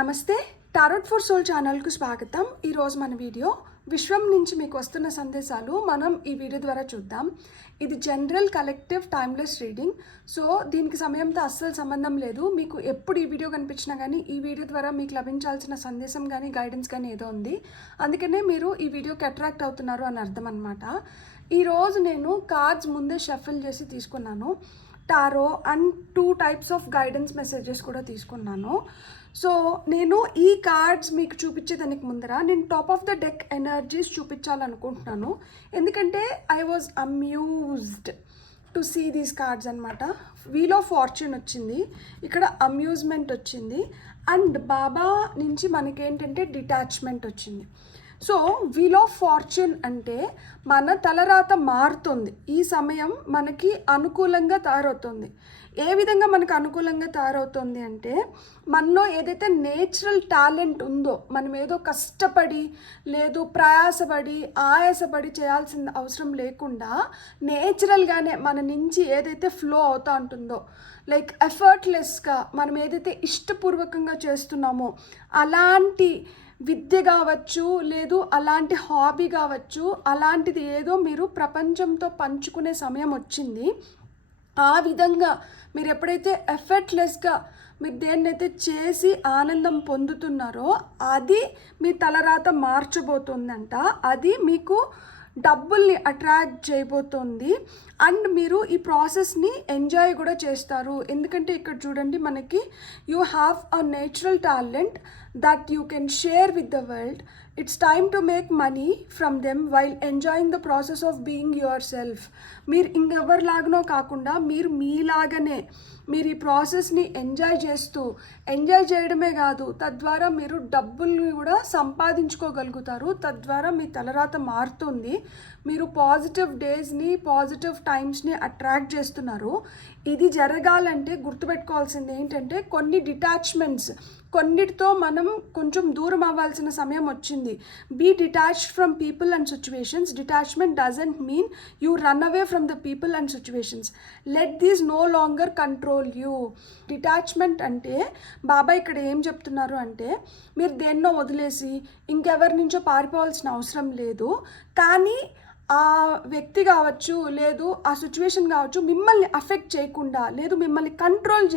నమస్తే, tarot for soul ఛానల్కు స్వాగతం. ఈరోజు మన వీడియో విశ్వం నుంచి మీకు వస్తున్న సందేశాలు మనం ఈ వీడియో ద్వారా చూద్దాం. ఇది general collective timeless reading. So దీనికి సమయంతో అస్సలు సంబంధం లేదు. మీకు ఎప్పుడు ఈ వీడియో కనిపించినా కానీ ఈ వీడియో ద్వారా మీకు లభించాల్సిన సందేశం కానీ గైడెన్స్ కానీ ఏదో ఉంది. అందుకనే మీరు ఈ వీడియోకి అట్రాక్ట్ అవుతున్నారు అని అర్థం అనమాట. ఈరోజు నేను కార్డ్స్ ముందే షఫిల్ చేసి తీసుకున్నాను. Tarot and 2 types of guidance messages కూడా తీసుకున్నాను. సో నేను ఈ కార్డ్స్ మీకు చూపించేదానికి ముందర నేను top of the deck energies చూపించాలనుకుంటున్నాను. ఎందుకంటే I was amused to see these cards అనమాట. వీల్ ఆఫ్ ఫార్చ్యూన్ వచ్చింది, ఇక్కడ అమ్యూజ్మెంట్ వచ్చింది, అండ్ బాబా నుంచి మనకేంటంటే డిటాచ్మెంట్ వచ్చింది. సో వీల్ ఆఫ్ ఫార్చ్యూన్ అంటే మన తలరాత మారుతుంది. ఈ సమయం మనకి అనుకూలంగా తయారవుతుంది. ఏ విధంగా మనకు అనుకూలంగా తయారవుతుంది అంటే మనలో ఏదైతే నేచురల్ టాలెంట్ ఉందో, మనం ఏదో కష్టపడి లేదు ప్రయాసపడి ఆయాసపడి చేయాల్సిన అవసరం లేకుండా నేచురల్గానే మన నుంచి ఏదైతే ఫ్లో అవుతూ ఉంటుందో, లైక్ ఎఫర్ట్లెస్గా మనం ఏదైతే ఇష్టపూర్వకంగా చేస్తున్నామో అలాంటి విద్య కావచ్చు, లేదు అలాంటి హాబీ కావచ్చు, అలాంటిది ఏదో మీరు ప్రపంచంతో పంచుకునే సమయం వచ్చింది. ఆ విధంగా మీరు ఎప్పుడైతే ఎఫర్ట్లెస్గా మీరు దేన్నైతే చేసి ఆనందం పొందుతున్నారో అది మీ తలరాత మార్చబోతుందంట. అది మీకు డబ్బుల్ని అట్రాక్ట్ చేయబోతోంది. అండ్ మీరు ఈ ప్రాసెస్ని ఎంజాయ్ కూడా చేస్తారు. ఎందుకంటే ఇక్కడ చూడండి, మనకి you have a natural talent that you can share with the world. It's time to make money from them while enjoying the process of being your self. మీరు ఇంకెవరిలాగనో కాకుండా మీరు మీలాగనే మీరు ఈ ప్రాసెస్ని ఎంజాయ్ చేయడమే కాదు, తద్వారా మీరు డబ్బుల్ని కూడా సంపాదించుకోగలుగుతారు. తద్వారా మీ తలరాత మారుతుంది. మీరు పాజిటివ్ డేస్ని పాజిటివ్ టైమ్స్ని అట్రాక్ట్ చేస్తున్నారు. ఇది జరగాలంటే గుర్తుపెట్టుకోవాల్సింది ఏంటంటే కొన్ని డిటాచ్మెంట్స్, కొన్నిటితో మనం కొంచెం దూరం అవ్వాల్సిన సమయం వచ్చింది. Be detached from people and situations. Detachment doesn't mean you run away from the people and situations. Let these no longer control you. Detachment అంటే బాబా ఇక్కడ ఏం చెప్తున్నారు అంటే మీరు దేన్నో వదిలేసి ఇంకెవరి నుంచో పారిపోవాల్సిన అవసరం లేదు. కానీ ఆ వ్యక్తి కావచ్చు, లేదు ఆ సిచ్యువేషన్ కావచ్చు, మిమ్మల్ని అఫెక్ట్ చేయకుండా, లేదు మిమ్మల్ని కంట్రోల్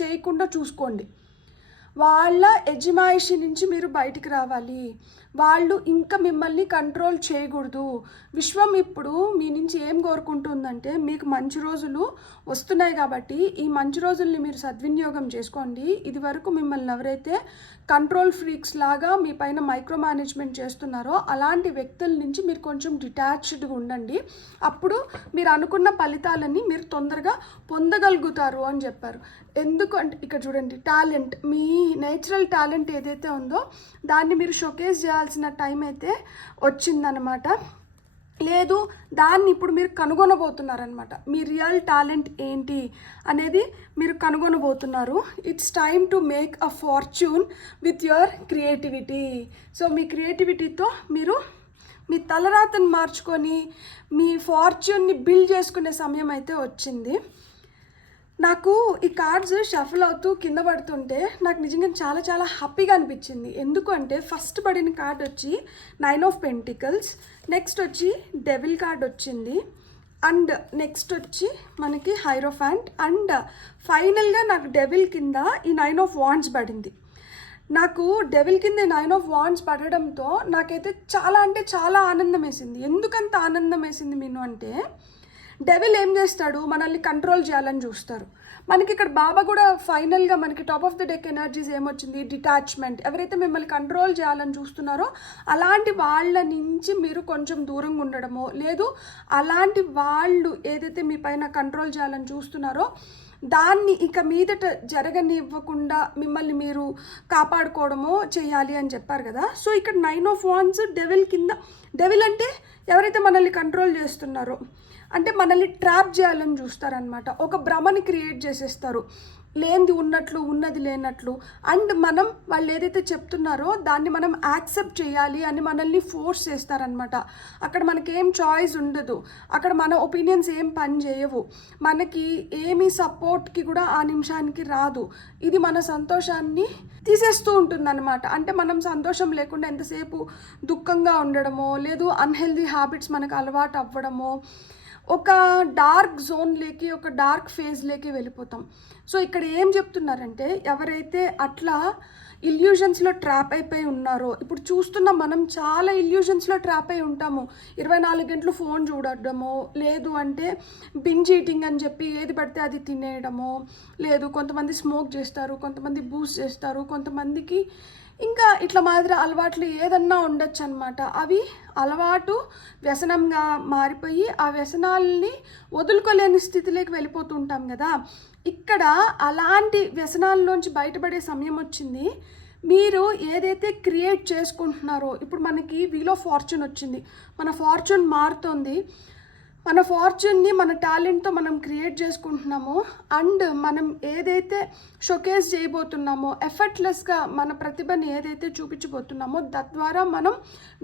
చేయకుండా చూసుకోండి. వాళ్ళ యజమాయిషి నుంచి మీరు బయటికి రావాలి. వాళ్ళు ఇంకా మిమ్మల్ని కంట్రోల్ చేయకూడదు. విశ్వం ఇప్పుడు మీ నుంచి ఏం కోరుకుంటుందంటే మీకు మంచి రోజులు వస్తున్నాయి కాబట్టి ఈ మంచి రోజుల్ని మీరు సద్వినియోగం చేసుకోండి. ఇది వరకు మిమ్మల్ని ఎవరైతే కంట్రోల్ ఫ్రీక్స్ లాగా మీ పైన మైక్రో మేనేజ్మెంట్ చేస్తున్నారో అలాంటి వ్యక్తుల నుంచి మీరు కొంచెం డిటాచ్డ్గా ఉండండి. అప్పుడు మీరు అనుకున్న ఫలితాలన్నీ మీరు తొందరగా పొందగలుగుతారు అని చెప్పారు. ఎందుకు అంటే ఇక్కడ చూడండి, టాలెంట్, మీ నేచురల్ టాలెంట్ ఏదైతే ఉందో దాన్ని మీరు షోకేస్ చేయాల్సిన టైం అయితే వచ్చిందనమాట. లేదు దాన్ని ఇప్పుడు మీరు కనుగొనబోతున్నారనమాట. మీ రియల్ టాలెంట్ ఏంటి అనేది మీరు కనుగొనబోతున్నారు. It's time to make a fortune with your creativity. So మీ క్రియేటివిటీతో మీరు మీ తలరాతను మార్చుకొని మీ ఫార్చ్యూన్ని బిల్డ్ చేసుకునే సమయం అయితే వచ్చింది. నాకు ఈ కార్డ్స్ షఫల్ అవుతూ కింద పడుతుంటే నాకు నిజంగా చాలా చాలా హ్యాపీగా అనిపించింది. ఎందుకంటే ఫస్ట్ పడిన కార్డ్ వచ్చి 9 ఆఫ్ పెంటికల్స్, నెక్స్ట్ వచ్చి డెవిల్ కార్డ్ వచ్చింది, అండ్ నెక్స్ట్ వచ్చి మనకి హైరోఫాంట్, అండ్ ఫైనల్గా నాకు డెవిల్ కింద ఈ 9 ఆఫ్ వాండ్స్ పడింది. నాకు డెవిల్ కింద 9 ఆఫ్ వాండ్స్ పడడంతో నాకైతే చాలా అంటే చాలా ఆనందం వేసింది. ఎందుకంత ఆనందం వేసింది మీను అంటే డెవిల్ ఏం చేస్తాడు, మనల్ని కంట్రోల్ చేయాలని చూస్తారు. మనకి ఇక్కడ బాబా కూడా ఫైనల్గా మనకి top of the deck energies ఏమొచ్చింది, డిటాచ్మెంట్. ఎవరైతే మిమ్మల్ని కంట్రోల్ చేయాలని చూస్తున్నారో అలాంటి వాళ్ళ నుంచి మీరు కొంచెం దూరంగా ఉండడమో, లేదు అలాంటి వాళ్ళు ఏదైతే మీ పైన కంట్రోల్ చేయాలని చూస్తున్నారో దాన్ని ఇక మీదట జరగనివ్వకుండా మిమ్మల్ని మీరు కాపాడుకోవడమో చేయాలి అని చెప్పారు కదా. సో ఇక్కడ 9 ఆఫ్ వాండ్స్ డెవిల్ కింద. డెవిల్ అంటే ఎవరైతే మనల్ని కంట్రోల్ చేస్తున్నారో, అంటే మనల్ని ట్రాప్ చేయాలని చూస్తారనమాట. ఒక భ్రమని క్రియేట్ చేసేస్తారు. లేనిది ఉన్నట్లు, ఉన్నది లేనట్లు. అండ్ మనం వాళ్ళు ఏదైతే చెప్తున్నారో దాన్ని మనం యాక్సెప్ట్ చేయాలి అని మనల్ని ఫోర్స్ చేస్తారనమాట. అక్కడ మనకేం చాయిస్ ఉండదు, అక్కడ మన ఒపీనియన్స్ ఏం పని చేయవు, మనకి ఏమీ సపోర్ట్కి కూడా ఆ నిమిషానికి రాదు. ఇది మన సంతోషాన్ని తీసేస్తూ ఉంటుందన్నమాట. అంటే మనం సంతోషం లేకుండా ఎంతసేపు దుఃఖంగా ఉండడమో, లేదు అన్హెల్దీ హ్యాబిట్స్ మనకు అలవాటు అవ్వడమో, ఒక డార్క్ జోన్లోకి, ఒక డార్క్ ఫేజ్లోకి వెళ్ళిపోతాం. సో ఇక్కడ ఏం చెప్తున్నారంటే, ఎవరైతే అట్లా ఇల్యూజన్స్లో ట్రాప్ అయిపోయి ఉన్నారో, ఇప్పుడు చూస్తున్న మనం చాలా ఇల్యూజన్స్లో ట్రాప్ అయి ఉంటాము. 24 గంటలు ఫోన్ చూడడమో, లేదు అంటే బింజ్ ఈటింగ్ అని చెప్పి ఏది పడితే అది తినేయడమో, లేదు కొంతమంది స్మోక్ చేస్తారు, కొంతమంది బూస్ట్ చేస్తారు, కొంతమందికి ఇంకా ఇట్లా మాదిరి అలవాట్లు ఏదన్నా ఉండొచ్చు అనమాట. అవి అలవాటు వ్యసనంగా మారిపోయి ఆ వ్యసనాలని వదులుకోలేని స్థితిలోకి వెళ్ళిపోతుంటాం కదా. ఇక్కడ అలాంటి వ్యసనాల్లోంచి బయటపడే సమయం వచ్చింది. మీరు ఏదైతే క్రియేట్ చేసుకుంటున్నారో, ఇప్పుడు మనకి వీల్ ఆఫ్ ఫార్చ్యూన్ వచ్చింది, మన ఫార్చ్యూన్ మారుతుంది. మన ఫార్చ్యూన్ని మన టాలెంట్తో మనం క్రియేట్ చేసుకుంటున్నామో, అండ్ మనం ఏదైతే షోకేస్ చేయబోతున్నామో, ఎఫర్ట్లెస్గా మన ప్రతిభని ఏదైతే చూపించబోతున్నామో, తద్వారా మనం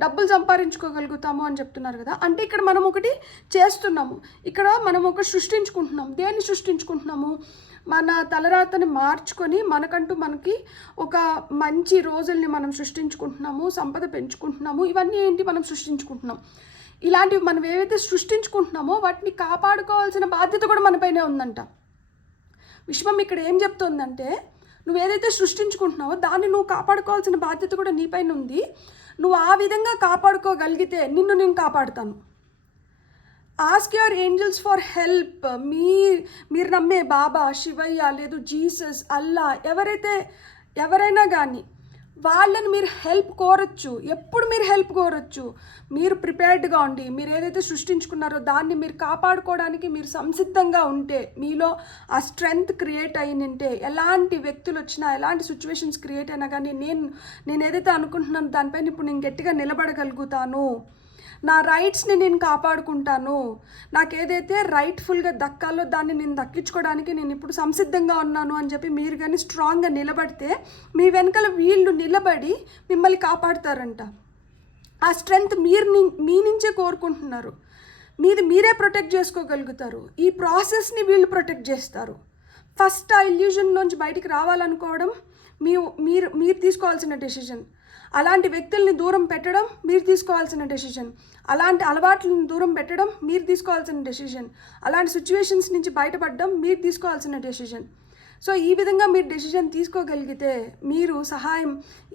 డబ్బులు సంపాదించుకోగలుగుతాము అని చెప్తున్నారు కదా. అంటే ఇక్కడ మనం ఒకటి చేస్తున్నాము, ఇక్కడ మనం ఒకటి సృష్టించుకుంటున్నాం. దేన్ని సృష్టించుకుంటున్నాము? మన తలరాతని మార్చుకొని మనకి ఒక మంచి రోజుల్ని మనం సృష్టించుకుంటున్నాము, సంపద పెంచుకుంటున్నాము. ఇవన్నీ ఏంటి? మనం సృష్టించుకుంటున్నాం. ఇలాంటివి మనం ఏవైతే సృష్టించుకుంటున్నామో వాటిని కాపాడుకోవాల్సిన బాధ్యత కూడా మనపైనే ఉందంట. విశ్వం ఇక్కడ ఏం చెప్తుందంటే, నువ్వు ఏదైతే సృష్టించుకుంటున్నావో దాన్ని నువ్వు కాపాడుకోవాల్సిన బాధ్యత కూడా నీపైన ఉంది. నువ్వు ఆ విధంగా కాపాడుకోగలిగితే నిన్ను నేను కాపాడుతాను. Ask your angels for help. మీరు నమ్మే బాబా, శివయ్య, లేదు జీసస్, అల్లా, ఎవరైనా కానీ వాళ్ళని మీరు హెల్ప్ కోరచ్చు. ఎప్పుడు మీరు హెల్ప్ కోరచ్చు? మీరు ప్రిపేర్డ్గా ఉండి, మీరు ఏదైతే సృష్టించుకున్నారో దాన్ని మీరు కాపాడుకోవడానికి మీరు సంసిద్ధంగా ఉంటే, మీలో ఆ స్ట్రెంగ్త్ క్రియేట్ అయినంటే, ఎలాంటి వ్యక్తులు వచ్చినా, ఎలాంటి సిచ్యువేషన్స్ క్రియేట్ అయినా కానీ నేను ఏదైతే అనుకుంటున్నానో దానిపైన ఇప్పుడు నేను గట్టిగా నిలబడగలుగుతాను, నా రైట్స్ని నేను కాపాడుకుంటాను, నాకు ఏదైతే రైట్ఫుల్గా దక్కాలో దాన్ని నేను దక్కించుకోవడానికి నేను ఇప్పుడు సంసిద్ధంగా ఉన్నాను అని చెప్పి మీరు కానీ స్ట్రాంగ్గా నిలబడితే, మీ వెనకాల వీళ్ళు నిలబడి మిమ్మల్ని కాపాడుతారంట. ఆ స్ట్రెంగ్త్ మీ నుంచే కోరుకుంటున్నారు. మీరే ప్రొటెక్ట్ చేసుకోగలుగుతారు. ఈ ప్రాసెస్ని వీళ్ళు ప్రొటెక్ట్ చేస్తారు. ఫస్ట్ ఆ ఇల్యూజన్లోంచి బయటికి రావాలనుకోవడం మీరు తీసుకోవాల్సిన డెసిషన్. అలాంటి వ్యక్తుల్ని దూరం పెట్టడం మీరు తీసుకోవాల్సిన డెసిషన్. అలాంటి అలవాట్లను దూరం పెట్టడం మీరు తీసుకోవాల్సిన డెసిషన్. అలాంటి సిచ్యువేషన్స్ నుంచి బయటపడడం మీరు తీసుకోవాల్సిన డెసిషన్. సో ఈ విధంగా మీరు డెసిషన్ తీసుకోగలిగితే, మీరు సహాయం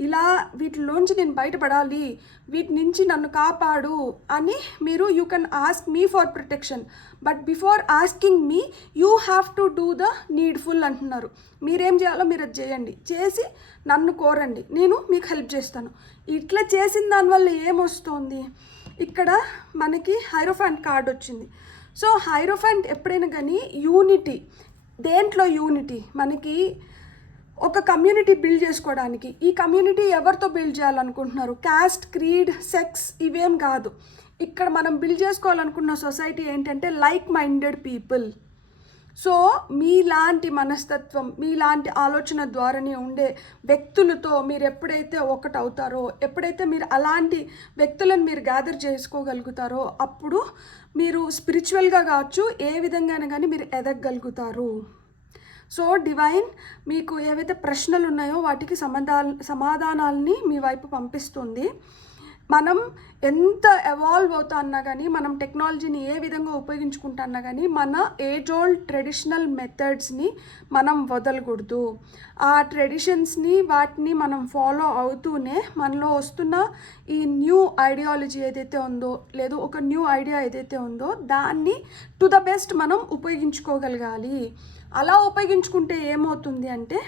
ఇలా వీటిలోంచి నేను బయటపడాలి, వీటి నుంచి నన్ను కాపాడు అని you can ask me for protection. But before asking me you have to do the needful అంటున్నారు. మీరేం చేయాలో మీరు అది చేయండి, చేసి నన్ను కోరండి, నేను మీకు హెల్ప్ చేస్తాను. ఇట్లా చేసిన దానివల్ల ఏమొస్తుంది? ఇక్కడ మనకి హైరోఫాంట్ కార్డ్ వచ్చింది. సో హైరోఫాంట్ ఎప్పుడైనా కానీ యూనిటీ, దేంట్లో యూనిటీ? మనకి ఒక కమ్యూనిటీ బిల్డ్ చేసుకోవడానికి, ఈ కమ్యూనిటీ ఎవరితో బిల్డ్ చేయాలనుకుంటున్నారు? క్యాస్ట్, క్రీడ్, సెక్స్ ఇవేం కాదు. ఇక్కడ మనం బిల్డ్ చేసుకోవాలనుకున్న సొసైటీ ఏంటంటే లైక్ మైండెడ్ పీపుల్. సో మీలాంటి మనస్తత్వం, మీలాంటి ఆలోచన ద్వారానే ఉండే వ్యక్తులతో మీరు ఎప్పుడైతే ఒకటవుతారో, ఎప్పుడైతే మీరు అలాంటి వ్యక్తులను మీరు గ్యాదర్ చేసుకోగలుగుతారో, అప్పుడు మీరు స్పిరిచువల్గా కావచ్చు, ఏ విధంగానే కానీ మీరు ఎదగగలుగుతారు. సో డివైన్ మీకు ఏవైతే ప్రశ్నలు ఉన్నాయో వాటికి సమాధానాలని మీ వైపు పంపిస్తుంది. మనం ఎంత ఎవాల్వ్ అవుతా అన్నా కానీ, మనం టెక్నాలజీని ఏ విధంగా ఉపయోగించుకుంటా అన్నా కానీ, మన ఏజ్ ఓల్డ్ ట్రెడిషనల్ మెథడ్స్ని మనం వదలకూడదు. ఆ ట్రెడిషన్స్ని వాటిని మనం ఫాలో అవుతూనే మనలో వస్తున్న ఈ న్యూ ఐడియాలజీ ఏదైతే ఉందో, లేదు ఒక న్యూ ఐడియా ఏదైతే ఉందో దాన్ని టు ద బెస్ట్ మనం ఉపయోగించుకోగలగాలి. అలా ఉపయోగించుకుంటే ఏమవుతుంది అంటే,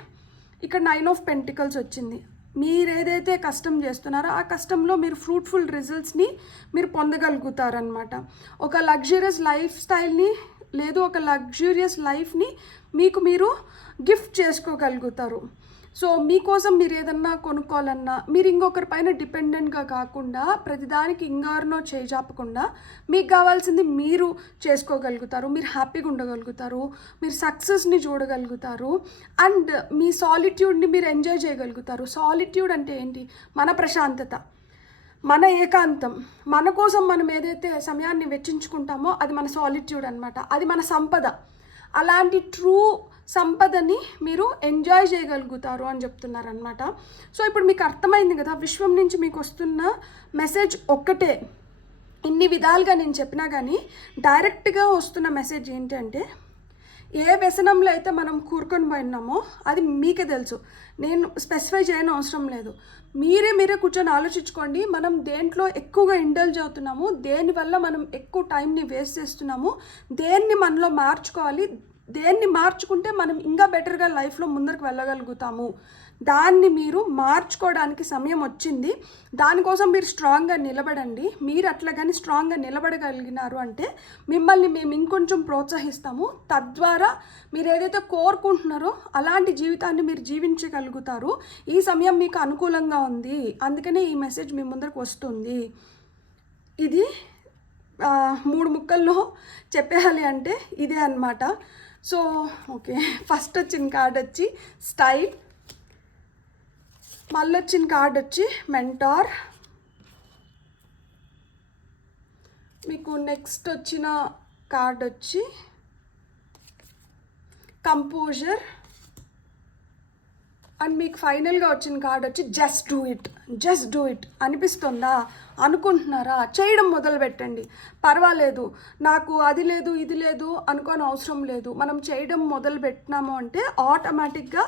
ఇక్కడ 9 ఆఫ్ పెంటికల్స్ వచ్చింది. మీరు ఏదైతే కష్టం చేస్తున్నారో ఆ కష్టంలో మీరు ఫ్రూట్ఫుల్ రిజల్ట్స్ని మీరు పొందగలుగుతారనమాట. ఒక లగ్జరియస్ లైఫ్ స్టైల్ని, లేదు ఒక లగ్జూరియస్ లైఫ్ని మీరు గిఫ్ట్ చేసుకోగలుగుతారు. సో మీకోసం మీరు ఏదన్నా కొనుక్కోవాలన్నా మీరు ఇంకొకరి పైన డిపెండెంట్గా కాకుండా ప్రతిదానికి ఇంగారునో చేజాపకుండా మీకు కావాల్సింది మీరు చేసుకోగలుగుతారు, మీరు హ్యాపీగా ఉండగలుగుతారు, మీరు సక్సెస్ని చూడగలుగుతారు అండ్ మీ సాలిట్యూడ్ని మీరు ఎంజాయ్ చేయగలుగుతారు. సాలిట్యూడ్ అంటే ఏంటి? మన ప్రశాంతత, మన ఏకాంతం, మన కోసం మనం ఏదైతే సమయాన్ని వెచ్చించుకుంటామో అది మన సాలిట్యూడ్ అనమాట. అది మన సంపద. అలాంటి ట్రూ సంపదని మీరు ఎంజాయ్ చేయగలుగుతారు అని చెప్తున్నారనమాట. సో ఇప్పుడు మీకు అర్థమైంది కదా, విశ్వం నుంచి మీకు వస్తున్న మెసేజ్ ఒక్కటే. ఇన్ని విధాలుగా నేను చెప్పినా కానీ డైరెక్ట్గా వస్తున్న మెసేజ్ ఏంటంటే, ఏ వ్యసనంలో అయితే మనం కూరుకొని పోయినామో అది మీకే తెలుసు, నేను స్పెసిఫై చేయని అవసరం లేదు. మీరే కూర్చొని ఆలోచించుకోండి, మనం దేంట్లో ఎక్కువగా ఇండల్జ్ అవుతున్నాము, దేనివల్ల మనం ఎక్కువ టైంని వేస్ట్ చేస్తున్నాము, దేన్ని మనలో మార్చుకోవాలి, దేన్ని మార్చుకుంటే మనం ఇంకా బెటర్గా లైఫ్లో ముందరకు వెళ్ళగలుగుతాము, దాన్ని మీరు మార్చుకోవడానికి సమయం వచ్చింది. దానికోసం మీరు స్ట్రాంగ్గా నిలబడండి. మీరు అట్లా కానీ స్ట్రాంగ్గా నిలబడగలిగినారు అంటే మిమ్మల్ని మేము ఇంకొంచెం ప్రోత్సహిస్తాము. తద్వారా మీరు ఏదైతే కోరుకుంటున్నారో అలాంటి జీవితాన్ని మీరు జీవించగలుగుతారు. ఈ సమయం మీకు అనుకూలంగా ఉంది, అందుకనే ఈ మెసేజ్ మీ ముందరకు వస్తుంది. ఇది 3 ముక్కల్లో చెప్పేయాలి అంటే ఇదే అన్నమాట. సో ఓకే, ఫస్ట్ వచ్చిన కార్డ్ వచ్చి స్టైల్, మళ్ళీ వచ్చిన కార్డ్ వచ్చి మెంటార్, మీకు నెక్స్ట్ వచ్చిన కార్డ్ వచ్చి కంపోజర్ అండ్ మీకు ఫైనల్గా వచ్చిన కార్డ్ వచ్చి just do it. Just do it అనిపిస్తుందా? అనుకుంటున్నారా? చేయడం మొదలు పెట్టండి. పర్వాలేదు, నాకు అది లేదు ఇది లేదు అనుకోని అవసరం లేదు. మనం చేయడం మొదలు పెట్టినాము అంటే ఆటోమేటిక్గా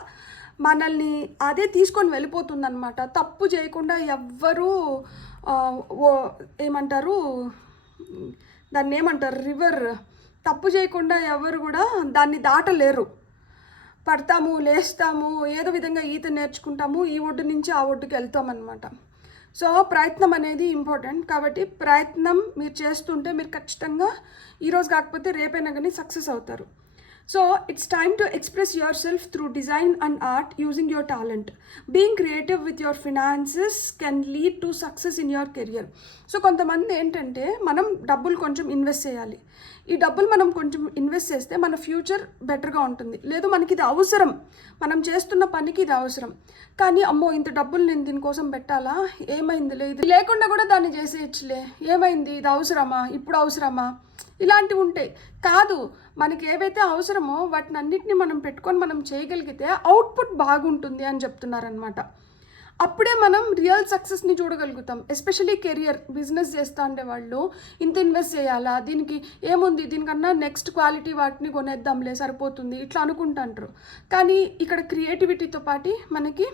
మనల్ని అదే తీసుకొని వెళ్ళిపోతుంది అనమాట. తప్పు చేయకుండా ఎవ్వరూ ఏమంటారు దాన్ని, ఏమంటారు, రివర్, తప్పు చేయకుండా ఎవరు కూడా దాన్ని దాటలేరు. పడతాము, లేస్తాము, ఏదో విధంగా ఈత నేర్చుకుంటాము, ఈ ఒడ్డు నుంచి ఆ ఒడ్డుకి వెళ్తామన్నమాట. సో ప్రయత్నం అనేది ఇంపార్టెంట్. కాబట్టి ప్రయత్నం మీరు చేస్తుంటే మీరు ఖచ్చితంగా ఈరోజు కాకపోతే రేపైనా కానీ సక్సెస్ అవుతారు. So it's time to express yourself through design and art using your talent. Being creative with your finances can lead to success in your career. So కొంతమంది ఏంటంటే మనం డబ్బులు కొంచెం ఇన్వెస్ట్ చేయాలి. ఈ డబ్బులు మనం కొంచెం ఇన్వెస్ట్ చేస్తే మన ఫ్యూచర్ బెటర్గా ఉంటుంది. లేదు మనకి ఇది అవసరం, మనం చేస్తున్న పనికి ఇది అవసరం, కానీ అమ్మో ఇంత డబ్బులు నేను దీనికోసం పెట్టాలా, ఏమైందిలే, ఇది లేకుండా కూడా దాన్ని చేసేయచ్చులే, ఏమైంది, ఇది అవసరమా, ఇప్పుడు అవసరమా, ఇలాంటివి ఉంటాయి. కాదు, మనకి ఏవైతే అవసరమో వాటిని అన్నిటిని మనం పెట్టుకొని మనం చేయగలిగితే అవుట్పుట్ బాగుంటుంది అని చెప్తున్నారనమాట. అప్పుడే మనం రియల్ సక్సెస్ని చూడగలుగుతాం. ఎస్పెషలీ కెరియర్, బిజినెస్ చేస్తూ ఉండే వాళ్ళు ఇంత ఇన్వెస్ట్ చేయాలా, దీనికి ఏముంది, దీనికన్నా నెక్స్ట్ క్వాలిటీ వాటిని కొనేద్దాంలే సరిపోతుంది ఇట్లా అనుకుంటుంటారు. కానీ ఇక్కడ క్రియేటివిటీతో పాటు మనకి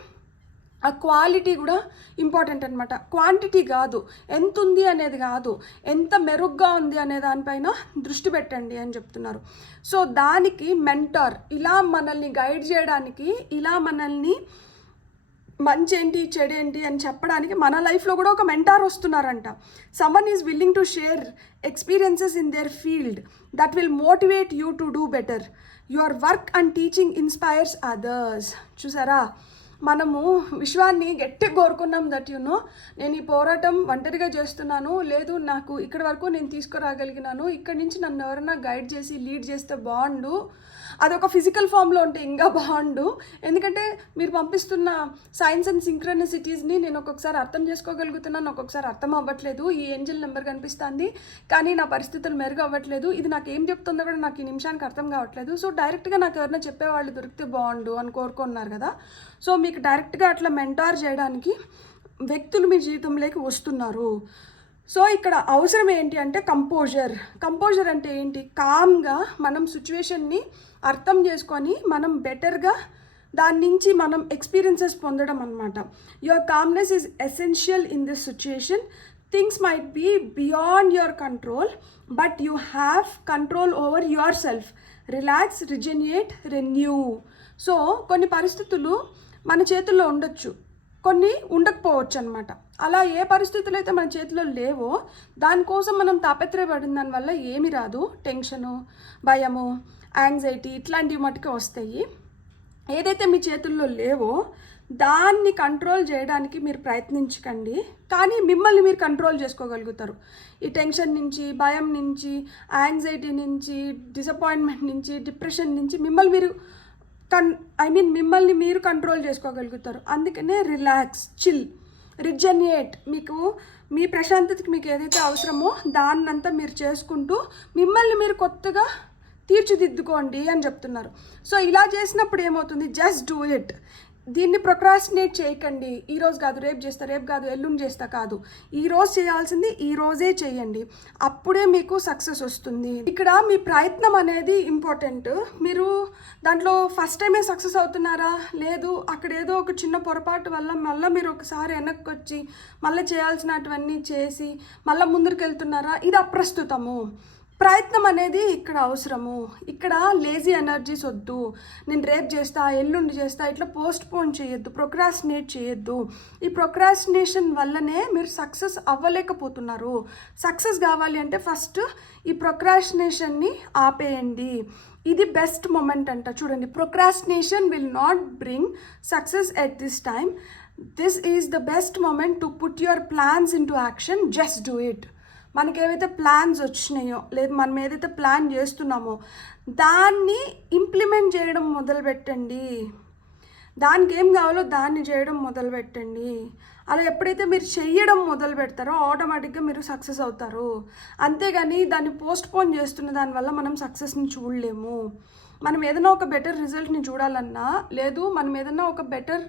ఆ క్వాలిటీ కూడా ఇంపార్టెంట్ అనమాట. క్వాంటిటీ కాదు, ఎంత ఉంది అనేది కాదు, ఎంత మెరుగ్గా ఉంది అనే దానిపైన దృష్టి పెట్టండి అని చెప్తున్నారు. సో దానికి మెంటార్, ఇలా మనల్ని గైడ్ చేయడానికి, ఇలా మనల్ని మంచి ఏంటి చెడేంటి అని చెప్పడానికి మన లైఫ్లో కూడా ఒక మెంటార్ వస్తున్నారంట. Someone is willing to share experiences in their field that will motivate you to do better. Your work and teaching inspires others. చూసారా, మనము విశ్వాన్ని గట్టిగా కోరుకున్నాం దట్ నేను ఈ పోరాటం ఒంటరిగా చేస్తున్నాను, లేదు నాకు ఇక్కడి వరకు నేను తీసుకురాగలిగినాను, ఇక్కడి నుంచి నన్ను ఎవరైనా గైడ్ చేసి లీడ్ చేస్తే బాగుండు, అదొక ఫిజికల్ ఫామ్లో ఉంటే ఇంకా బాగుండు. ఎందుకంటే మీరు పంపిస్తున్న సైన్స్ అండ్ సింక్రనిసిటీస్ని నేను ఒక్కొక్కసారి అర్థం చేసుకోగలుగుతున్నాను, ఒక్కొక్కసారి అర్థం అవ్వట్లేదు. ఈ ఏంజల్ నెంబర్ కనిపిస్తుంది కానీ నా పరిస్థితులు మెరుగు అవ్వట్లేదు, ఇది నాకు ఏం చెప్తుందో కూడా నాకు ఈ నిమిషానికి అర్థం కావట్లేదు. సో డైరెక్ట్గా నాకు ఎవరైనా చెప్పేవాళ్ళు దొరికితే బాగుండు అని కోరుకున్నారు కదా. సో మీకు డైరెక్ట్గా అట్లా మెంటార్ చేయడానికి వ్యక్తులు మీ జీవితంలోకి వస్తున్నారు. సో ఇక్కడ అవసరం ఏంటి అంటే కంపోజర్. కంపోజర్ అంటే ఏంటి? కామ్గా మనం సిచ్యువేషన్ని అర్థం చేసుకొని మనం బెటర్గా దాని నుంచి మనం ఎక్స్పీరియన్సెస్ పొందడం అనమాట. Your calmness is essential in this situation. Things might be beyond your control but you have control over yourself. Relax, rejuvenate, renew. So కొన్ని పరిస్థితులు మన చేతుల్లో ఉండొచ్చు, కొన్ని ఉండకపోవచ్చు అనమాట. అలా ఏ పరిస్థితులు అయితే మన చేతిలో లేవో దానికోసం మనం తాపత్రయపడిన దానివల్ల ఏమి రాదు. టెన్షను, భయము, యాంగ్జైటీ ఇట్లాంటివి మటుకు వస్తాయి. ఏదైతే మీ చేతుల్లో లేవో దాన్ని కంట్రోల్ చేయడానికి మీరు ప్రయత్నించకండి, కానీ మిమ్మల్ని మీరు కంట్రోల్ చేసుకోగలుగుతారు. ఈ టెన్షన్ నుంచి, భయం నుంచి, యాంగ్జైటీ నుంచి, డిసప్పాయింట్మెంట్ నుంచి, డిప్రెషన్ నుంచి మిమ్మల్ని మీరు కంట్రోల్ చేసుకోగలుగుతారు. అందుకనే రిలాక్స్, చిల్, రిజెన్యేట్, మీకు మీ ప్రశాంతతకి మీకు ఏదైతే అవసరమో దాన్నంతా మీరు చేసుకుంటూ మిమ్మల్ని మీరు కొత్తగా తీర్చిదిద్దుకోండి అని చెప్తున్నారు. సో ఇలా చేసినప్పుడు ఏమవుతుంది, జస్ట్ డూ ఇట్. దీన్ని ప్రొక్రాస్టినేట్ చేయకండి. ఈరోజు కాదు రేపు చేస్తా, రేపు కాదు ఎల్లుండి చేస్తా కాదు, ఈరోజు చేయాల్సింది ఈరోజే చేయండి. అప్పుడే మీకు సక్సెస్ వస్తుంది. ఇక్కడ మీ ప్రయత్నం అనేది ఇంపార్టెంట్. మీరు దాంట్లో ఫస్ట్ టైమే సక్సెస్ అవుతున్నారా, లేదు అక్కడ ఏదో ఒక చిన్న పొరపాటు వల్ల మళ్ళీ మీరు ఒకసారి వెనక్కి వచ్చి మళ్ళీ చేయాల్సినటువన్నీ చేసి మళ్ళీ ముందుకు వెళ్తున్నారా, ఇది అప్రస్తుతము. ప్రయత్నం అనేది ఇక్కడ అవసరము. ఇక్కడ లేజీ ఎనర్జీస్ వద్దు, నేను రేపు చేస్తా, ఎల్లుండి చేస్తా, ఇట్లా పోస్ట్పోన్ చేయొద్దు, ప్రొక్రాస్టినేట్ చేయొద్దు. ఈ ప్రొక్రాస్టినేషన్ వల్లనే మీరు సక్సెస్ అవ్వలేకపోతున్నారు. సక్సెస్ కావాలి అంటే ఫస్ట్ ఈ ప్రొక్రాస్టినేషన్ని ఆపేయండి. ఇది బెస్ట్ మొమెంట్ అంట. చూడండి, procrastination will not bring success at this time. This is the best moment to put your plans in to action. Just do it. మనకి ఏవైతే ప్లాన్స్ వచ్చినాయో, లేదు మనం ఏదైతే ప్లాన్ చేస్తున్నామో దాన్ని ఇంప్లిమెంట్ చేయడం మొదలుపెట్టండి. దానికి ఏం కావాలో దాన్ని చేయడం మొదలుపెట్టండి. అలా ఎప్పుడైతే మీరు చెయ్యడం మొదలు పెడతారో ఆటోమేటిక్గా మీరు సక్సెస్ అవుతారు. అంతేగాని దాన్ని పోస్ట్పోన్ చేస్తున్న దానివల్ల మనం సక్సెస్ని చూడలేము. మనం ఏదైనా ఒక బెటర్ రిజల్ట్ని చూడాలన్నా, లేదు మనం ఏదైనా ఒక బెటర్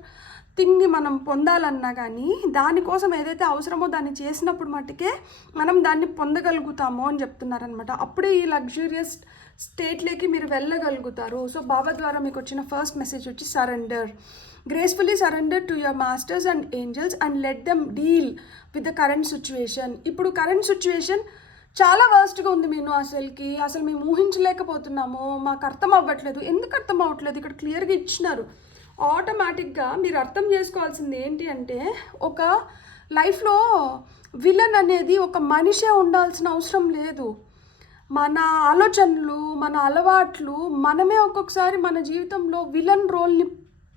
థింగ్ని మనం పొందాలన్నా కానీ దానికోసం ఏదైతే అవసరమో దాన్ని చేసినప్పుడు మట్టుకే మనం దాన్ని పొందగలుగుతాము అని చెప్తున్నారనమాట. అప్పుడే ఈ లగ్జూరియస్ స్టేట్లోకి మీరు వెళ్ళగలుగుతారు. సో బాబా ద్వారా మీకు వచ్చిన ఫస్ట్ మెసేజ్ వచ్చి surrender. Gracefully surrender to your masters and angels and let them deal with the current situation. ఇప్పుడు కరెంట్ సిచ్యువేషన్ చాలా వర్స్ట్గా ఉంది. అసలు మేము ఊహించలేకపోతున్నాము, మాకు అర్థం అవ్వట్లేదు. ఎందుకు అర్థం అవ్వట్లేదు? ఇక్కడ క్లియర్గా ఇచ్చినారు. ఆటోమేటిక్గా మీరు అర్థం చేసుకోవాల్సింది ఏంటి అంటే, ఒక లైఫ్లో విలన్ అనేది ఒక మనిషే ఉండాల్సిన అవసరం లేదు. మన ఆలోచనలు, మన అలవాట్లు, మనమే ఒక్కొక్కసారి మన జీవితంలో విలన్ రోల్ని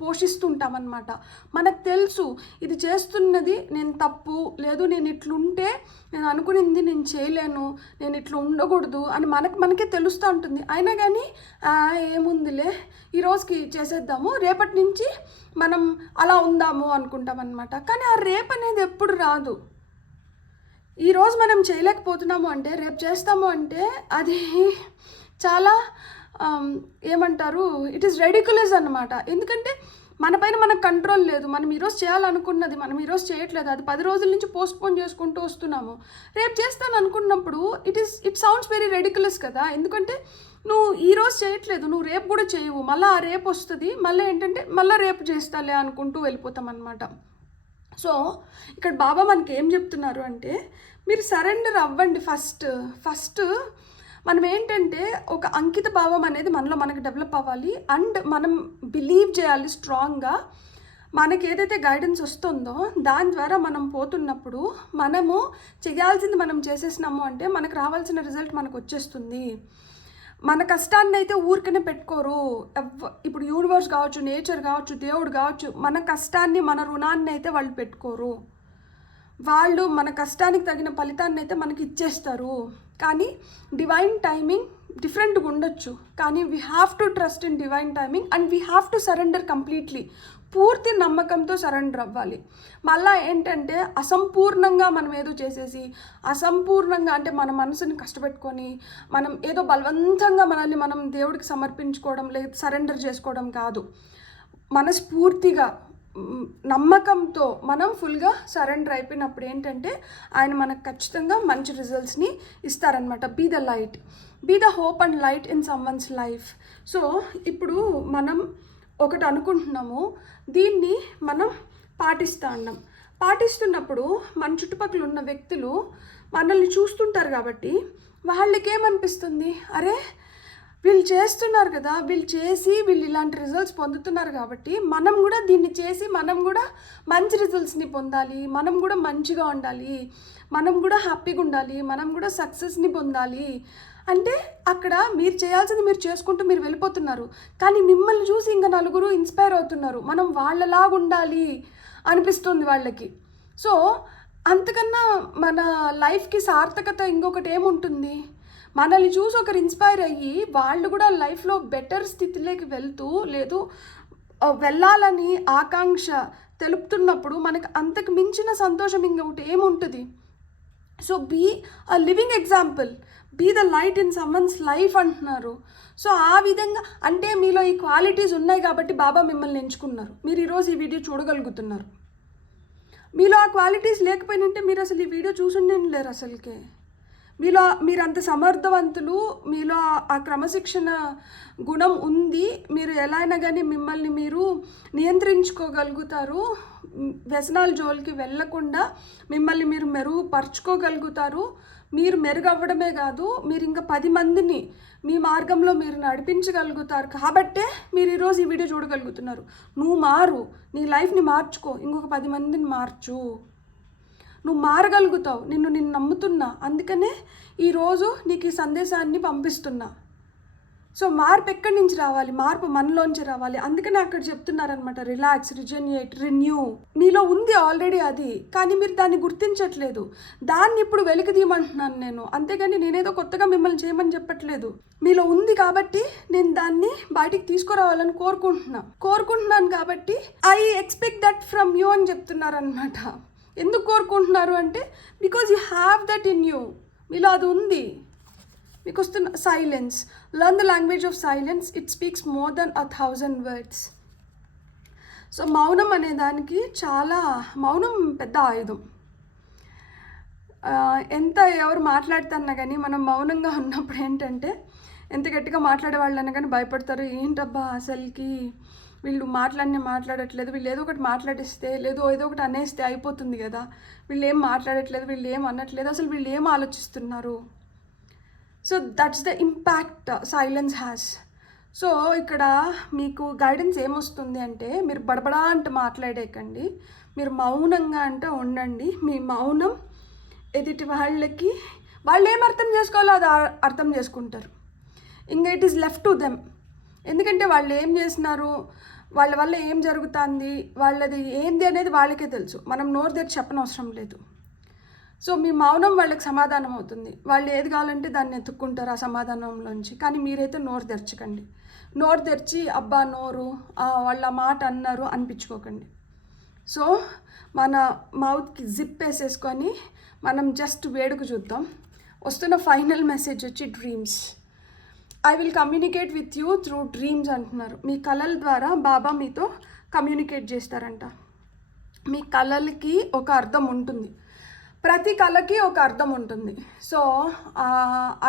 పోషిస్తుంటామన్నమాట. మనకు తెలుసు ఇది చేస్తున్నది నేను తప్పు, లేదు నేను ఇట్లుంటే నేను అనుకునింది నేను చేయలేను, నేను ఇట్లా ఉండకూడదు అని మనకే తెలుస్తూ ఉంటుంది. అయినా కానీ ఏముందిలే ఈరోజుకి చేసేద్దాము, రేపటి నుంచి మనం అలా ఉందాము అనుకుంటాం అనమాట. కానీ ఆ రేపు అనేది ఎప్పుడు రాదు. ఈరోజు మనం చేయలేకపోతున్నాము అంటే రేపు చేస్తాము అంటే అది చాలా ఏమంటారు, ఇట్ ఈస్ రెడిక్యులస్ అన్నమాట. ఎందుకంటే మన పైన మనకు కంట్రోల్ లేదు. మనం ఈరోజు చేయాలనుకున్నది మనం ఈరోజు చేయట్లేదు, అది 10 రోజుల నుంచి పోస్ట్పోన్ చేసుకుంటూ వస్తున్నాము. రేపు చేస్తాను అనుకున్నప్పుడు ఇట్ సౌండ్స్ వెరీ రెడిక్యులస్ కదా. ఎందుకంటే నువ్వు ఈరోజు చేయట్లేదు, నువ్వు రేపు కూడా చేయవు, మళ్ళీ ఆ రేపు వస్తుంది, మళ్ళీ ఏంటంటే మళ్ళీ రేపు చేస్తాలే అనుకుంటూ వెళ్ళిపోతాం అనమాట. సో ఇక్కడ బాబా మనకి ఏం చెప్తున్నారు అంటే, మీరు సరెండర్ అవ్వండి. ఫస్ట్ మనం ఏంటంటే ఒక అంకిత భావం అనేది మనకు డెవలప్ అవ్వాలి. అండ్ మనం బిలీవ్ చేయాలి స్ట్రాంగ్గా. మనకి ఏదైతే గైడెన్స్ వస్తుందో దాని ద్వారా మనం పోతున్నప్పుడు మనము చేయాల్సింది మనం చేసేసినాము అంటే మనకు రావాల్సిన రిజల్ట్ మనకు వచ్చేస్తుంది. మన కష్టాన్ని అయితే ఊరికనే పెట్టుకోరు. ఇప్పుడు యూనివర్స్ కావచ్చు, నేచర్ కావచ్చు, దేవుడు కావచ్చు, మన కష్టాన్ని మన రుణాన్ని అయితే వాళ్ళు పెట్టుకోరు. వాళ్ళు మన కష్టానికి తగిన ఫలితాన్ని అయితే మనకి ఇచ్చేస్తారు. కానీ డివైన్ టైమింగ్ డిఫరెంట్గా ఉండొచ్చు. కానీ we have to trust in divine timing and we have to surrender completely. పూర్తి నమ్మకంతో సరెండర్ అవ్వాలి. మళ్ళీ ఏంటంటే అసంపూర్ణంగా మనం ఏదో చేసేసి, అసంపూర్ణంగా అంటే మన మనసుని కష్టపెట్టుకొని మనం ఏదో బలవంతంగా మనల్ని మనం దేవుడికి సమర్పించుకోవడం, లేదు సరెండర్ చేసుకోవడం కాదు. మనస్ఫూర్తిగా నమ్మకంతో మనం ఫుల్గా సరెండర్ అయిపోయినప్పుడు ఏంటంటే ఆయన మనకు ఖచ్చితంగా మంచి రిజల్ట్స్ని ఇస్తారనమాట. Be the light, be the hope and light in someone's life. So ఇప్పుడు మనం ఒకటి అనుకుంటున్నాము, దీన్ని మనం పాటిస్తున్నప్పుడు మన చుట్టుపక్కల ఉన్న వ్యక్తులు మనల్ని చూస్తుంటారు కాబట్టి వాళ్ళకేమనిపిస్తుంది, అరే వీళ్ళు చేస్తున్నారు కదా, వీళ్ళు ఇలాంటి రిజల్ట్స్ పొందుతున్నారు కాబట్టి మనం కూడా దీన్ని చేసి మనం కూడా మంచి రిజల్ట్స్ని పొందాలి, మనం కూడా మంచిగా ఉండాలి, మనం కూడా హ్యాపీగా ఉండాలి, మనం కూడా సక్సెస్ని పొందాలి అంటే అక్కడ మీరు చేయాల్సింది మీరు చేసుకుంటూ మీరు వెళ్ళిపోతున్నారు, కానీ మిమ్మల్ని చూసి ఇంకా నలుగురు ఇన్స్పైర్ అవుతున్నారు, మనం వాళ్ళలాగా ఉండాలి అనిపిస్తుంది వాళ్ళకి. సో అంతకన్నా మన లైఫ్కి సార్థకత ఇంకొకటి ఏముంటుంది? మనల్ని చూసి ఒకరు ఇన్స్పైర్ అయ్యి వాళ్ళు కూడా లైఫ్లో బెటర్ స్థితిలోకి వెళ్తూ లేదు వెళ్ళాలని ఆకాంక్ష తెలుపుతున్నప్పుడు మనకు అంతకు మించిన సంతోషం ఇంకొకటి ఏముంటుంది? So be a living example, be the light in someone's life అంటున్నారు. సో ఆ విధంగా అంటే మీలో ఈ క్వాలిటీస్ ఉన్నాయి కాబట్టి బాబా మిమ్మల్ని ఎంచుకున్నారు, మీరు ఈరోజు ఈ వీడియో చూడగలుగుతున్నారు. మీలో ఆ క్వాలిటీస్ లేకపోయినంటే మీరు అసలు ఈ వీడియో చూసుండలేరు అసలుకే. మీరు అంత సమర్థవంతులు, మీలో ఆ క్రమశిక్షణ గుణం ఉంది, మీరు ఎలా అయినా కానీ మిమ్మల్ని మీరు నియంత్రించుకోగలుగుతారు, వ్యసనాల జోలికి వెళ్ళకుండా మిమ్మల్ని మీరు మెరుగుపరుచుకోగలుగుతారు. మీరు మెరుగవ్వడమే కాదు, మీరు ఇంకా 10 మందిని మీ మార్గంలో మీరు నడిపించగలుగుతారు. కాబట్టే మీరు ఈరోజు ఈ వీడియో చూడగలుగుతున్నారు. నువ్వు మారు, నీ లైఫ్ని మార్చుకో, ఇంకొక 10 మందిని మార్చు, నువ్వు మారగలుగుతావు, నిన్ను నమ్ముతున్నా, అందుకనే ఈరోజు నీకు ఈ సందేశాన్ని పంపిస్తున్నా. సో మార్పు ఎక్కడి నుంచి రావాలి? మార్పు మనలోంచి రావాలి. అందుకనే అక్కడ చెప్తున్నారనమాట, రిలాక్స్, రిజెన్యుయేట్, రిన్యూ. మీలో ఉంది ఆల్రెడీ అది, కానీ మీరు దాన్ని గుర్తించట్లేదు. దాన్ని ఇప్పుడు వెలికి తీయమంటున్నాను నేను, అంతేగాని నేనేదో కొత్తగా మిమ్మల్ని చేయమని చెప్పట్లేదు. మీలో ఉంది కాబట్టి నేను దాన్ని బయటికి తీసుకురావాలని కోరుకుంటున్నాను కాబట్టి I expect that from you అని చెప్తున్నారనమాట. ఎందుకు కోరుకుంటున్నారు అంటే because you have that in you, మీలో అది ఉంది. మీకు వస్తున్న silence, learn the language of silence, it speaks more than 1000 words. So మౌనం అనే దానికి మౌనం పెద్ద ఆయుధం. ఎంత ఎవరు మాట్లాడుతున్నా కానీ మనం మౌనంగా ఉన్నప్పుడు ఏంటంటే ఎంత గట్టిగా మాట్లాడే వాళ్ళన్నా కానీ భయపడతారు. ఏంటబ్బా అసలుకి వీళ్ళు మాట్లాడట్లేదు, వీళ్ళు ఏదో ఒకటి మాట్లాడిస్తే ఏదో ఒకటి అనేస్తే అయిపోతుంది కదా, వీళ్ళు ఏం మాట్లాడట్లేదు, వీళ్ళు ఏం అనట్లేదు, అసలు వీళ్ళు ఏం ఆలోచిస్తున్నారు. So that's the impact silence has. So ఇక్కడ మీకు గైడెన్స్ ఏమొస్తుంది అంటే మీరు బడబడా అంటే మాట్లాడేకండి, మీరు మౌనంగా అంటే ఉండండి. మీ మౌనం ఎదుటి వాళ్ళకి వాళ్ళు ఏం అర్థం చేసుకోవాలో అది అర్థం చేసుకుంటారు. ఇంకా it is left to them. ఎందుకంటే వాళ్ళు ఏం చేస్తున్నారు, వాళ్ళ వల్ల ఏం జరుగుతుంది, వాళ్ళది ఏంది అనేది వాళ్ళకే తెలుసు. మనం నోరు తెరిచి చెప్పనవసరం లేదు. సో మీ మౌనం వాళ్ళకి సమాధానం అవుతుంది. వాళ్ళు ఏది కావాలంటే దాన్ని ఎత్తుక్కుంటారు ఆ సమాధానంలోంచి. కానీ మీరైతే నోరు తెరచకండి. నోరు తెరిచి అబ్బా నోరు వాళ్ళ మాట అన్నారు అనిపించుకోకండి. సో మన మౌత్కి జిప్ వేసేసుకొని మనం జస్ట్ వేడుక చూద్దాం. వస్తున్న ఫైనల్ మెసేజ్ వచ్చి dreams. I will communicate with you through dreams అంటున్నారు. మీ కళల ద్వారా బాబా మీతో కమ్యూనికేట్ చేస్తారంట. మీ కళలకి ఒక అర్థం ఉంటుంది, ప్రతి కళకి ఒక అర్థం ఉంటుంది. సో ఆ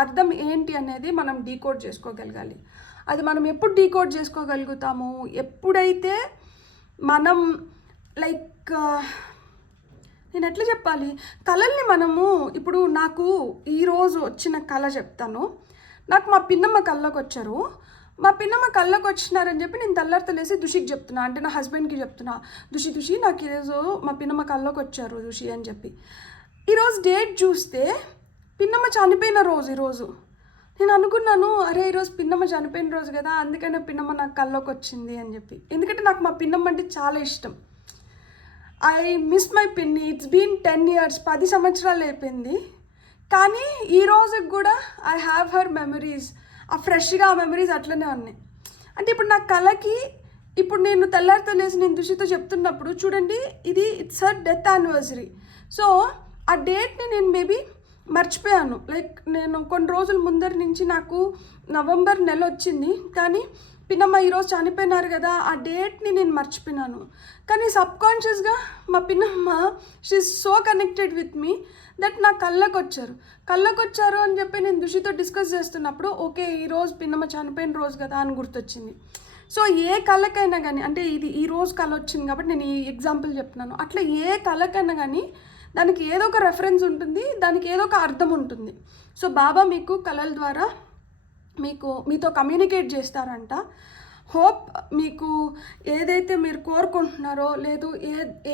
అర్థం ఏంటి అనేది మనం డీకోడ్ చేసుకోగలగాలి. అది మనం ఎప్పుడు డీకోడ్ చేసుకోగలుగుతాము? ఎప్పుడైతే మనం లైక్ నేను ఎట్లా చెప్పాలి, కళల్ని మనము ఇప్పుడు నాకు ఈరోజు వచ్చిన కళ చెప్తాను. నాకు మా పిన్నమ్మ కళ్ళకి వచ్చారు. మా పిన్నమ్మ కళ్ళకి వచ్చినారని చెప్పి నేను తెల్లారితలేసి దుషికి చెప్తున్నా, అంటే నా హస్బెండ్కి చెప్తున్నా, దుషి నాకు ఈరోజు మా పిన్నమ్మ కళ్ళకి వచ్చారు దుషి అని చెప్పి. ఈరోజు డేట్ చూస్తే పిన్నమ్మ చనిపోయిన రోజు ఈరోజు. నేను అనుకున్నాను, అరే ఈరోజు పిన్నమ్మ చనిపోయిన రోజు కదా, అందుకనే పిన్నమ్మ నాకు కళ్ళకి వచ్చింది అని చెప్పి. ఎందుకంటే నాకు మా పిన్నమ్మ అంటే చాలా ఇష్టం. ఐ మిస్ మై పిన్ని. ఇట్స్ బీన్ 10 years, 10 సంవత్సరాలు అయిపోయింది. కానీ ఈ రోజుకి కూడా ఐ హ్యావ్ హర్ మెమరీస్. ఆ ఫ్రెష్గా ఆ మెమరీస్ అట్లనే ఉన్నాయి. అంటే ఇప్పుడు నా కళకి ఇప్పుడు నేను తెల్లారితలేసి నేను దుషితో చెప్తున్నప్పుడు చూడండి, ఇది it's her death anniversary. So ఆ డేట్ని నేను మేబీ మర్చిపోయాను. లైక్ నేను కొన్ని రోజుల ముందర నుంచి నాకు నవంబర్ నెల వచ్చింది, కానీ పిన్నమ్మ ఈరోజు చనిపోయినారు కదా ఆ డేట్ని నేను మర్చిపోయినాను. కానీ సబ్కాన్షియస్గా మా పిన్నమ్మ she is so connected with me that నా కళ్ళకు వచ్చారు అని చెప్పి నేను దుషితో డిస్కస్ చేస్తున్నప్పుడు ఓకే ఈరోజు పిన్నమ్మ చనిపోయిన రోజు కదా అని గుర్తొచ్చింది. సో ఏ కళకైనా కానీ, అంటే ఇది ఈ రోజు కళ వచ్చింది కాబట్టి నేను ఈ ఎగ్జాంపుల్ చెప్తున్నాను, అట్లా ఏ కళకైనా కానీ దానికి ఏదో ఒక రెఫరెన్స్ ఉంటుంది, దానికి ఏదో ఒక అర్థం ఉంటుంది. సో బాబా మీకు కళల ద్వారా మీతో కమ్యూనికేట్ చేస్తారంట. హోప్ మీకు ఏదైతే మీరు కోరుకుంటున్నారో లేదు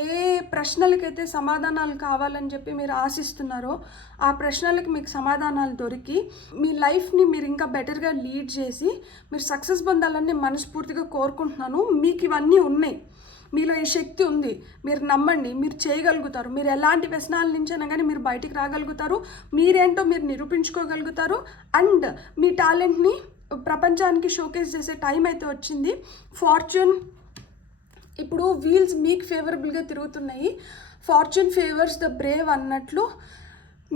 ఏ ప్రశ్నలకైతే సమాధానాలు కావాలని చెప్పి మీరు ఆశిస్తున్నారో ఆ ప్రశ్నలకు మీకు సమాధానాలు దొరికి మీ లైఫ్ని మీరు ఇంకా బెటర్గా లీడ్ చేసి మీరు సక్సెస్ పొందాలని మనస్ఫూర్తిగా కోరుకుంటున్నాను. మీకు ఇవన్నీ ఉన్నాయి, మీలో ఈ శక్తి ఉంది, మీరు నమ్మండి, మీరు చేయగలుగుతారు. మీరు ఎలాంటి వ్యసనాల నుంచైనా కానీ మీరు బయటికి రాగలుగుతారు, మీరేంటో మీరు నిరూపించుకోగలుగుతారు. అండ్ మీ టాలెంట్ని ప్రపంచానికి షోకేస్ చేసే టైం అయితే వచ్చింది. ఫార్చ్యూన్ ఇప్పుడు వీల్స్ మీకు ఫేవరబుల్గా తిరుగుతున్నాయి. ఫార్చ్యూన్ ఫేవర్స్ ద బ్రేవ్ అన్నట్లు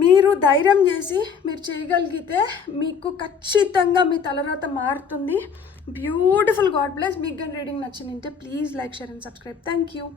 మీరు ధైర్యం చేసి మీరు చేయగలిగితే మీకు ఖచ్చితంగా మీ తలరాత మారుతుంది. బ్యూటిఫుల్. God bless. మీకు కానీ రీడింగ్ నచ్చినంటే please like, share and subscribe. Thank you.